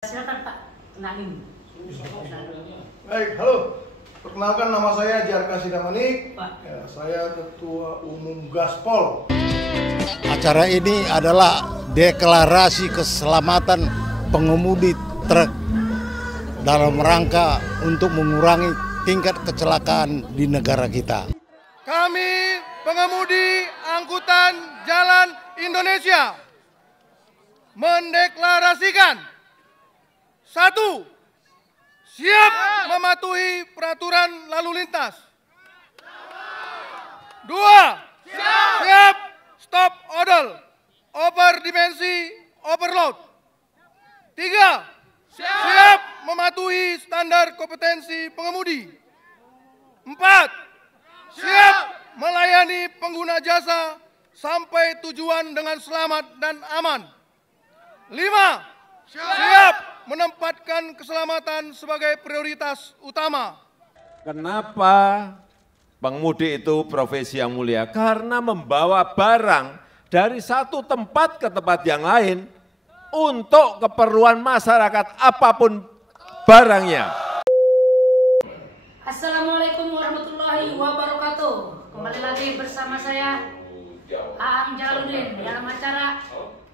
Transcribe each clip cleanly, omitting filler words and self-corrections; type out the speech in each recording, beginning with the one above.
Silakan Pak, kenalin. Baik, halo. Perkenalkan, nama saya Jarka Sidamanik. Pak. Ya, saya Ketua Umum Gaspol. Acara ini adalah deklarasi keselamatan pengemudi truk dalam rangka untuk mengurangi tingkat kecelakaan di negara kita. Kami pengemudi angkutan jalan Indonesia mendeklarasikan: 1. Siap mematuhi peraturan lalu lintas. 2. Siap stop odol, over dimensi, overload. 3. Siap mematuhi standar kompetensi pengemudi. 4. Siap melayani pengguna jasa sampai tujuan dengan selamat dan aman. 5. Siap menempatkan keselamatan sebagai prioritas utama. Kenapa pengemudi itu profesi yang mulia? Karena membawa barang dari satu tempat ke tempat yang lain untuk keperluan masyarakat apapun barangnya. Assalamualaikum warahmatullahi wabarakatuh. Kembali lagi bersama saya Aang Jaludin dalam acara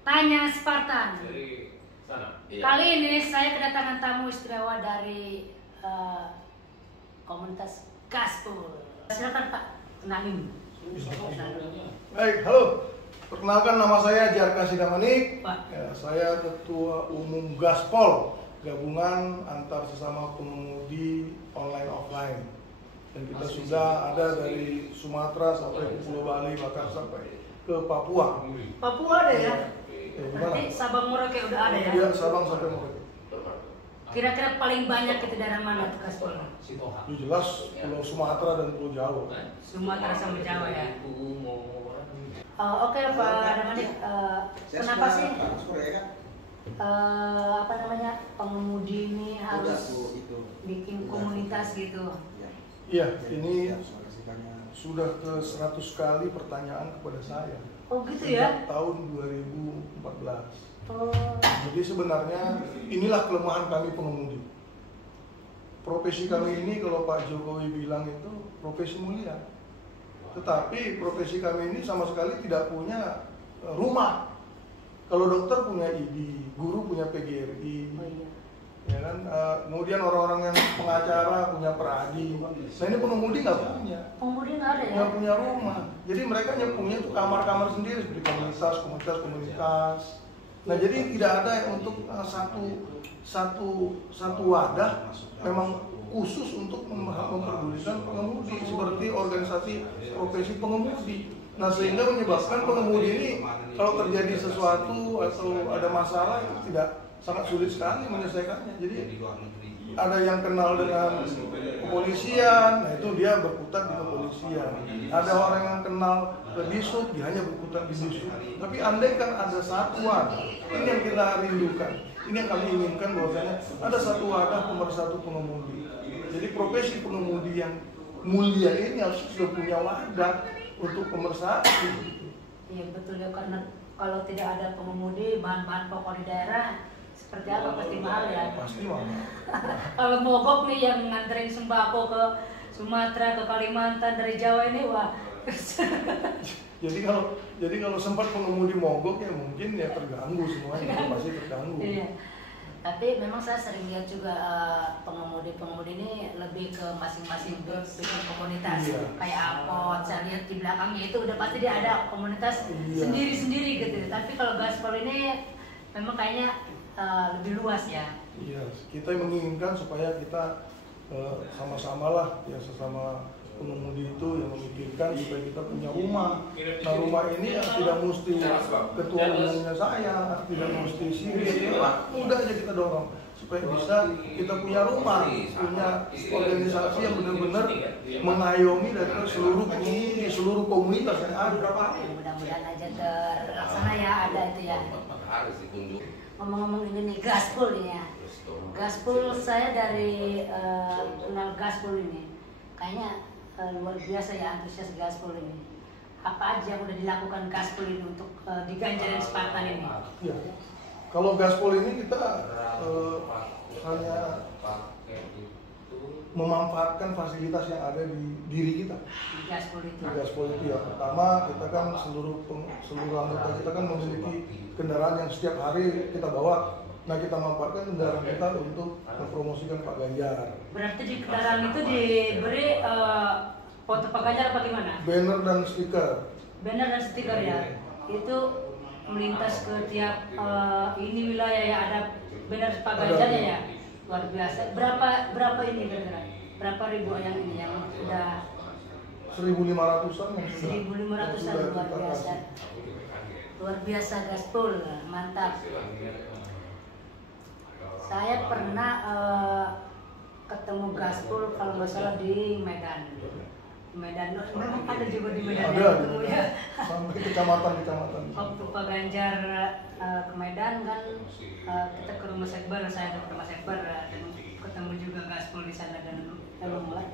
Tanya Spartan. Kali ini saya kedatangan tamu istimewa dari komunitas Gaspol. Silakan Pak, kenalin. Baik, halo. Perkenalkan, nama saya Jarka Sidamanik. Pak. Ya, saya Ketua Umum Gaspol, gabungan antar sesama pengemudi online offline. Dan kita sudah ada dari Sumatera sampai ke Pulau Bali, bahkan sampai ke Papua. Papua ada ya? Gimana? Nanti Sabang Merauke udah ada ya? Iya, Sabang sampai Merauke. Kira-kira paling banyak itu daerah mana tuh Gaspol? Itu jelas Pulau Sumatera dan Pulau Jawa. Sumatera sama Jawa ya? Oke Pak Damanik, kenapa sih pengemudi ini harus bikin komunitas gitu? Iya, ini sudah ke 100 kali pertanyaan kepada saya. Oh gitu ya? Sejak tahun 2014. Oh. Jadi sebenarnya inilah kelemahan kami pengemudi. Profesi kami ini kalau Pak Jokowi bilang itu profesi mulia. Tetapi profesi kami ini sama sekali tidak punya rumah. Kalau dokter punya ID, guru punya PGRI. Oh iya. Ya kan, kemudian orang-orang yang pengacara punya peradi. Nah ini pengemudi nggak punya. Pengemudi nggak ada ya? Nggak punya rumah. Jadi mereka yang punya itu kamar-kamar sendiri seperti komunitas. Nah jadi tidak ada yang untuk satu wadah memang khusus untuk memperdulikan pengemudi seperti organisasi profesi pengemudi. Nah sehingga menyebabkan pengemudi ini kalau terjadi sesuatu atau ada masalah itu sangat sulit sekali menyelesaikannya. Jadi ada yang kenal dengan kepolisian, nah itu dia berkutat di kepolisian. Ada orang yang kenal ke Dishub, dia hanya berkutat di Dishub. Tapi andai kan ada satu wadah, ini yang kita rindukan, ini yang kami inginkan bahwasanya ada satu wadah pemersatu pengemudi. Jadi profesi pengemudi yang mulia ini harus sudah punya wadah untuk pemersatu. Iya betul ya, karena kalau tidak ada pengemudi, bahan-bahan pokok di daerah seperti apa pasti mahal ya. Pasti mahal. Kalau mogok nih yang nganterin sembako ke Sumatera, ke Kalimantan dari Jawa ini wah. Jadi kalau sempat pengemudi mogok ya mungkin ya terganggu semuanya, pasti terganggu. Iya. Tapi memang saya sering lihat juga pengemudi ini lebih ke masing-masing bikin komunitas. Iya. Kayak Apot, saya lihat di belakangnya itu udah pasti dia ada komunitas sendiri-sendiri gitu. Tapi kalau Gaspol ini memang kayaknya lebih luas ya. Iya, kita menginginkan supaya kita sama-sama lah ya, sesama pengemudi itu yang memikirkan supaya kita punya rumah. Nah rumah ini ya tidak mesti ketua umumnya saya, tidak mesti sini, udah aja kita dorong supaya bisa kita punya rumah, punya organisasi yang benar-benar mengayomi dari seluruh pengemudi, seluruh komunitas yang ada. Mudah-mudahan aja terlaksana ya, ada itu ya. Ngomong-ngomong ini nih Gaspol ini ya. Gaspol saya dari kenal Gaspol ini kayaknya luar biasa ya, antusias Gaspol ini. Apa aja yang udah dilakukan Gaspol ini untuk diganjarin Spartan ini? Ya. Kalau Gaspol ini kita hanya memanfaatkan fasilitas yang ada di diri kita. Di Gaspol itu. Di Gaspol itu ya. Pertama, kita kan seluruh anggota kita kan memiliki kendaraan yang setiap hari kita bawa. Nah, kita manfaatkan kendaraan kita untuk mempromosikan Pak Ganjar. Berarti di kendaraan itu diberi foto Pak Ganjar apa gimana? Banner dan stiker. Banner dan stiker ya. Itu melintas ke tiap ini wilayah ya, ada banner Pak Ganjarnya ya. Luar biasa. Berapa ini kira-kira? Berapa ribu yang ini yang sudah 1.500-an yang sudah. 1.500-an luar biasa. Luar biasa Gaspol, mantap. Saya pernah ketemu Gaspol kalau nggak salah di Medan. Medan, memang ada juga di Medan Ada, ketemu ya. sampai kecamatan-kecamatan. Waktu Pak Ganjar ke Medan kan kita ke rumah Sekber, saya ke rumah Sekber dan ketemu juga Gaspol di sana dan memang ramai.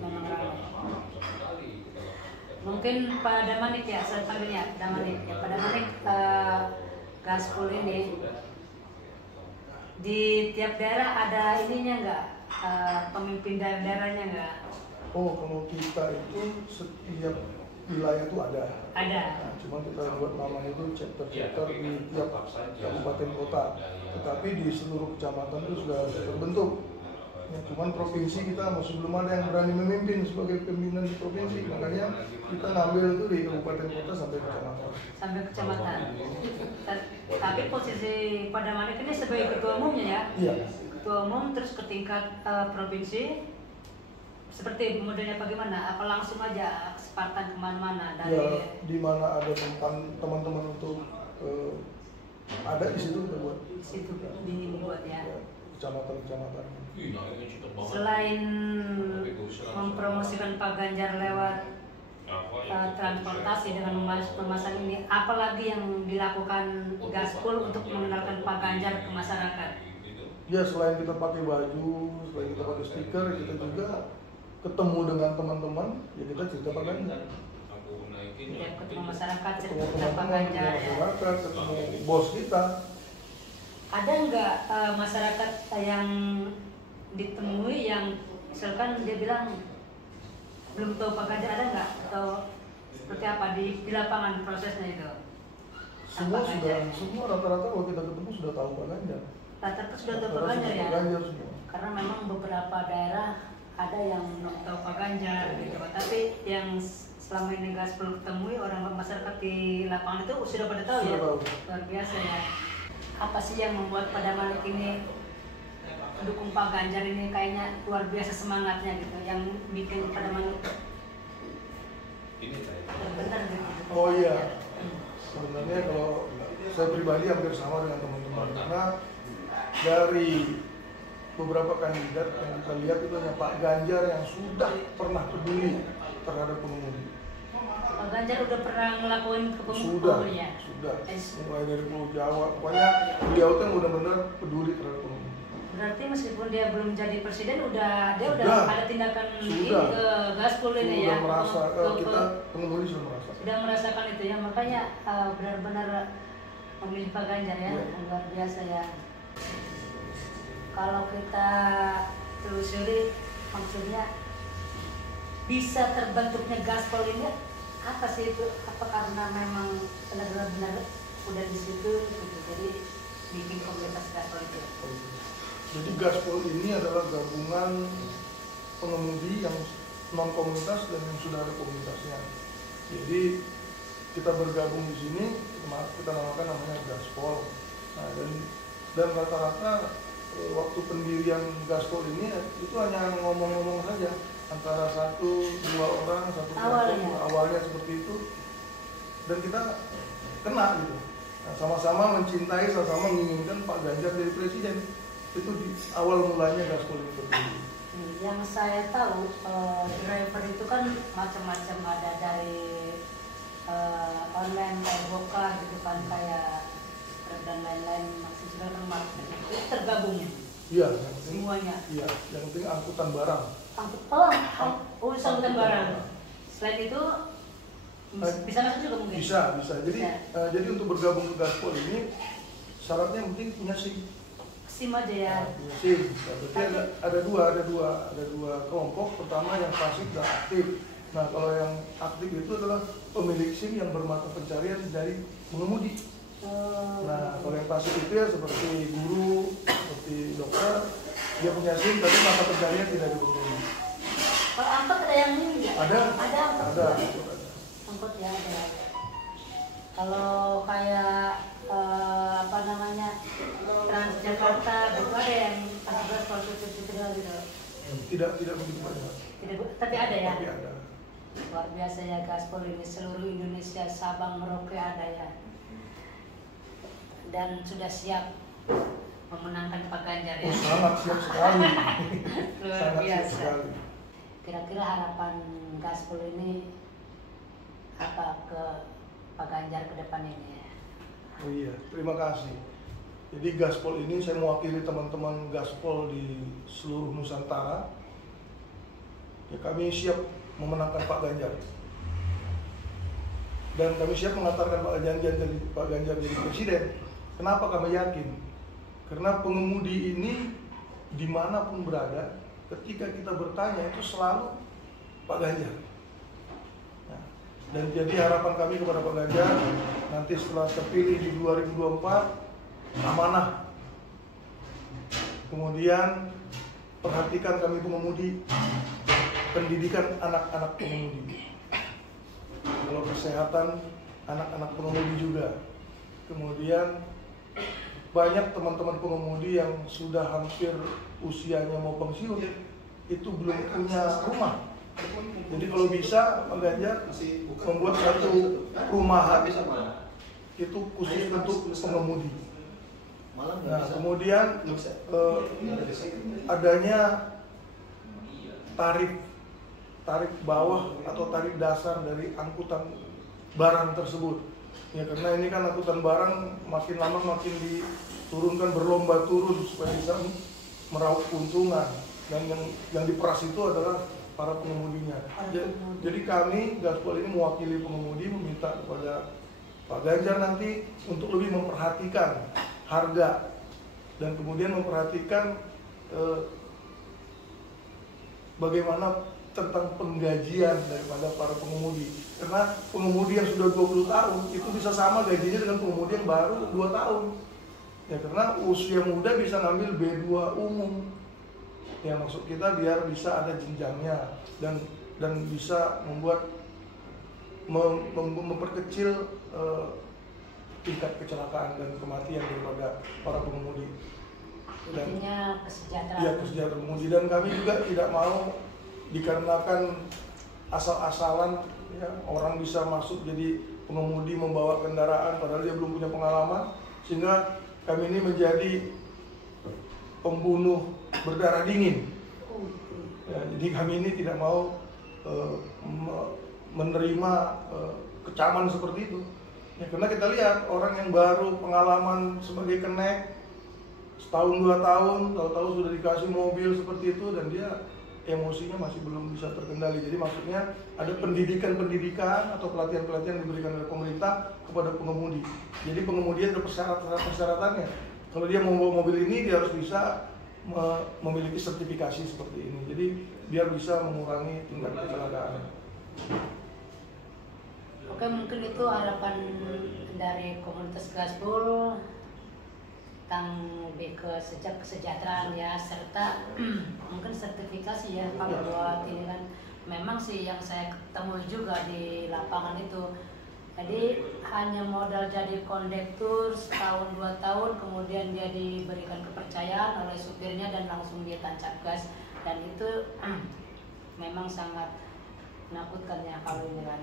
Mungkin Pak Damanik ya, saya panggilnya Damanik. Ya, Pak Damanik, Gaspol ini di tiap daerah ada ininya nggak, pemimpin daerahnya nggak? Oh, kalau kita itu setiap wilayah itu ada. Ada. Nah, cuma kita buat namanya itu chapter-chapter di tiap kabupaten kota. Tetapi di seluruh kecamatan itu sudah terbentuk. Ya, cuman provinsi kita masih belum ada yang berani memimpin sebagai pimpinan di provinsi. Makanya kita ngambil itu di kabupaten kota sampai kecamatan. Sampai kecamatan. Tapi posisi Pak Damanik ini sebagai ketua umumnya ya? Iya. Ketua umum terus ke tingkat provinsi. Seperti modelnya bagaimana? Apa langsung aja kesempatan kemana-mana dari? Ya, di mana ada teman-teman untuk ada di situ kita buat. Di situ dibuat ya. Kecamatan-kecamatan. Selain mempromosikan Pak Ganjar lewat transportasi dengan memasang ini, apalagi yang dilakukan Gaspol untuk mengenalkan Pak Ganjar ke masyarakat? Ya, selain kita pakai baju, selain kita pakai stiker, kita juga ketemu dengan teman-teman, ya kita cerita Pak Ganjar. Ya, ketemu masyarakat, Ketemu cerita Pak teman-teman, Ganjar ya. masyarakat, ketemu bos kita. Ada nggak masyarakat yang ditemui yang misalkan dia bilang belum tahu Pak Ganjar, ada nggak? Atau seperti apa di lapangan prosesnya itu? Semua rata-rata kalau kita ketemu sudah tahu Pak Ganjar. Rata-rata sudah tahu Pak Ganjar ya? Pak Ganjar semua. Karena memang beberapa daerah ada yang belum tahu Pak Ganjar gitu, tapi yang selama ini Gaspol ketemui orang masyarakat di lapangan itu sudah pada tahu ya. Luar biasa ya. Apa sih yang membuat Pak Damanik ini pendukung Pak Ganjar ini kayaknya luar biasa semangatnya gitu, yang bikin Pak Damanik benar gitu? Oh iya, sebenarnya kalau saya pribadi hampir sama dengan teman-teman, karena dari beberapa kandidat yang kita lihat itu hanya Pak Ganjar yang sudah pernah peduli terhadap pengemudi. Pak Ganjar udah pernah ngelakuin Sudah. ya? Mulai dari Pulau Jawa, pokoknya beliau tuh yang benar-benar peduli terhadap pengemudi. Berarti meskipun dia belum jadi presiden, dia udah ada tindakan ini ke Gaspol ini ya? Sudah merasa, kita pengemudi sudah merasa. Sudah merasakan itu ya, makanya benar-benar memilih Pak Ganjar ya, luar biasa ya. Kalau kita telusuri, maksudnya bisa terbentuknya Gaspol ini apa sih itu? Apa karena memang benar-benar udah di situ gitu, jadi bikin komunitas Gaspol itu? Jadi Gaspol ini adalah gabungan pengemudi yang non komunitas dan yang sudah ada komunitasnya. Jadi kita bergabung di sini, kita namakan namanya Gaspol. Nah, dan rata-rata waktu pendirian Gaspol ini itu hanya ngomong-ngomong saja antara 1-2 orang, satu awalnya seperti itu, dan kita kena gitu. Nah, sama-sama mencintai, sama-sama menginginkan Pak Ganjar jadi presiden. Itu di awal mulanya Gaspol ini berdiri. Yang saya tahu driver itu kan macam-macam, ada dari online kayak Gokar gitu kan, kayak dan lain-lain, maksudnya kan market itu tergabung Iya, semuanya. Iya, yang penting angkutan barang. Angkutan barang. Selain itu bisa masuk juga mungkin. Bisa. Jadi untuk bergabung ke Gaspol ini syaratnya yang penting punya SIM. SIM aja ya. Punya SIM. Nah, berarti ada dua kelompok. Pertama yang pasif dan aktif. Nah, kalau yang aktif itu adalah pemilik SIM yang bermata pencarian dari pengemudi. Nah, kalau yang pasif itu ya seperti guru, seperti dokter, dia punya SIM tapi mata pencarian tidak dari pengemudi. Kalau angkot ada yang ini ya? Ada. Ada. Angkot ya ada. Kalau kayak Transjakarta itu ada yang pas kalau gitu. Tidak begitu banyak. Tapi ada ya. Tapi ada. Luar biasa ya Gaspol ini, seluruh Indonesia, Sabang, Merauke ada ya. Dan sudah siap memenangkan Pak Ganjar ya. Sangat siap sekali. Luar Sangat biasa. siap sekali. Kira-kira harapan Gaspol ini apa ke Pak Ganjar ke depan ini ya? Oh iya, terima kasih. Jadi Gaspol ini saya mewakili teman-teman Gaspol di seluruh Nusantara. Ya, kami siap memenangkan Pak Ganjar. Dan kami siap mengantarkan Pak Ganjar jadi presiden. Kenapa kami yakin? Karena pengemudi ini dimanapun berada, ketika kita bertanya itu selalu Pak Ganjar. Nah, dan jadi harapan kami kepada Pak Ganjar, nanti setelah terpilih di 2024, amanah. Kemudian perhatikan kami pengemudi, pendidikan anak-anak pengemudi. Kalau kesehatan anak-anak pengemudi juga. Kemudian banyak teman-teman pengemudi yang sudah hampir usianya mau pensiun itu belum punya rumah. Jadi kalau bisa Pak Ganjar membuat satu perumahan itu khusus untuk pengemudi. Nah, kemudian adanya tarif bawah atau tarif dasar dari angkutan barang tersebut. Ya, karena ini kan angkutan barang makin lama makin diturunkan, berlomba turun supaya bisa meraup keuntungan, dan yang diperas itu adalah para pengemudinya. Jadi kami Gaspol ini mewakili pengemudi meminta kepada Pak Ganjar nanti untuk lebih memperhatikan harga dan kemudian memperhatikan bagaimana tentang penggajian daripada para pengemudi. Karena pengemudi yang sudah 20 tahun itu bisa sama gajinya dengan pengemudi yang baru 2 tahun. Ya, karena usia muda bisa ngambil B2 umum. Ya, maksud kita biar bisa ada jenjangnya dan bisa membuat memperkecil tingkat kecelakaan dan kematian daripada para pengemudi. Dan kesejahteraan. Ya, kesejahteraan pengemudi. Dan kami juga tidak mau dikarenakan asal-asalan ya, orang bisa masuk jadi pengemudi membawa kendaraan padahal dia belum punya pengalaman, sehingga kami ini menjadi pembunuh berdarah dingin. Ya, jadi kami ini tidak mau menerima kecaman seperti itu. Ya, karena kita lihat orang yang baru pengalaman sebagai kenek setahun 2 tahun, tahu-tahu sudah dikasih mobil seperti itu dan dia emosinya masih belum bisa terkendali. Jadi maksudnya ada pendidikan atau pelatihan-pelatihan diberikan oleh pemerintah kepada pengemudi. Jadi pengemudi ada persyaratannya. Kalau dia mau bawa mobil ini dia harus bisa memiliki sertifikasi seperti ini. Jadi biar bisa mengurangi tingkat kecelakaan. Oke, mungkin itu harapan dari komunitas Gaspol tentang lebih ke kesejahteraan ya, serta mungkin sertifikasi ya. Kalau buat ini kan memang sih yang saya ketemu juga di lapangan itu, jadi hanya modal jadi kondektur setahun 2 tahun, kemudian dia diberikan kepercayaan oleh supirnya dan langsung dia tancap gas, dan itu memang sangat menakutkan ya kalau ini kan.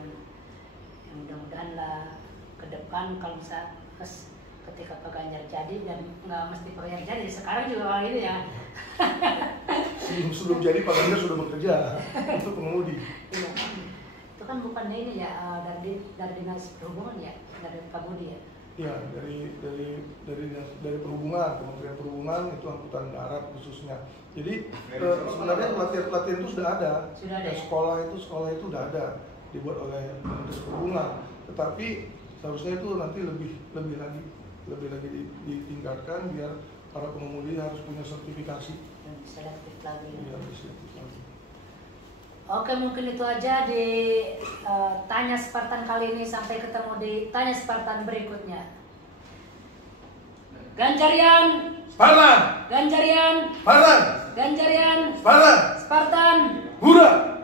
Mudah-mudahan lah ke depan kalau misalnya ketika Pak Ganjar jadi, dan nggak mesti Pak Ganjar jadi, sekarang juga kalau ini ya. Sebelum jadi Pak Ganjar sudah bekerja untuk pengemudi. Iya, itu kan bukan ini ya dari dinas perhubungan ya, dari Pak Budi ya. Iya, dari perhubungan, Kementerian Perhubungan itu angkutan darat khususnya. Jadi sebenarnya pelatihan itu sudah ada. Sudah ada. Sekolah itu sudah ada dibuat oleh Kementerian Perhubungan. Tetapi seharusnya itu nanti lebih lagi lebih lagi ditingkatkan biar para pengemudi harus punya sertifikasi. Selektif lagi. Iya, selektif lagi. Oke, mungkin itu aja di Tanya Spartan kali ini. Sampai ketemu di Tanya Spartan berikutnya. Ganjarian Spartan! Ganjarian Spartan! Ganjarian Spartan! Spartan Hura!